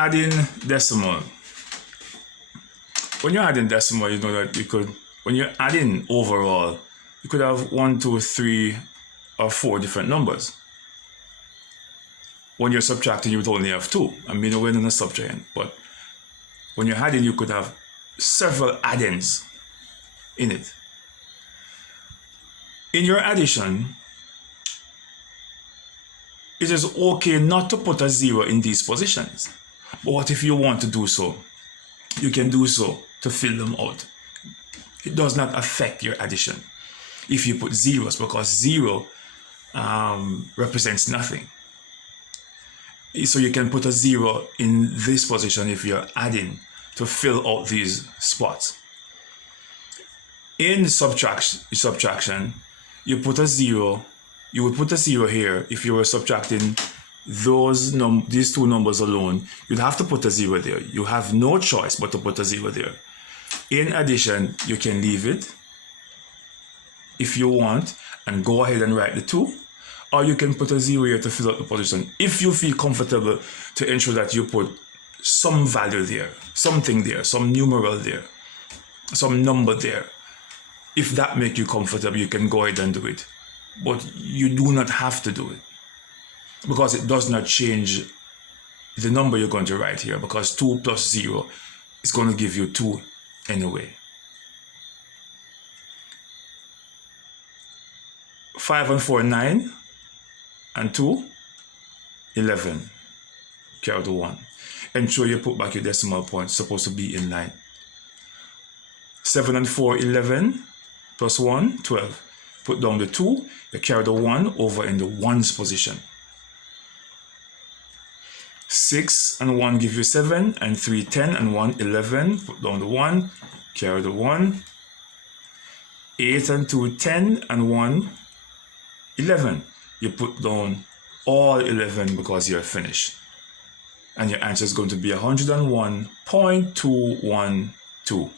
adding decimal. When you're adding decimal, you know that you could, when you're adding overall, you could have 1, 2, 3, or 4 different numbers. When you're subtracting, you would only have 2. I mean, we're in a subtrahend, but when you're adding, you could have several addends in it. In your addition, it is okay not to put a 0 in these positions. But what if you want to do so? You can do so to fill them out. It does not affect your addition if you put zeros, because 0 represents nothing. So you can put a 0 in this position if you're adding to fill out these spots. In subtraction, you put a 0. You would put a 0 here if you were subtracting these two numbers alone. You'd have to put a 0 there. You have no choice but to put a 0 there. In addition, you can leave it if you want and go ahead and write the 2, or you can put a 0 here to fill out the position if you feel comfortable, to ensure that you put some value there, something there, some numeral there, some number there. If that makes you comfortable, you can go ahead and do it. But you do not have to do it, because it does not change the number you're going to write here, because 2 plus 0 is going to give you 2 anyway. 5 and 4, 9, and 2, 11. Carry the 1. Ensure you put back your decimal point. It's supposed to be in line. 7 and 4, 11, plus 1, 12. Put down the 2, you carry the 1 over in the 1's position. 6 and 1 give you 7, and 3, 10, and 1, 11. Put down the 1, carry the 1. 8 and 2, 10, and 1, 11. You put down all 11 because you're finished. And your answer is going to be 101.212.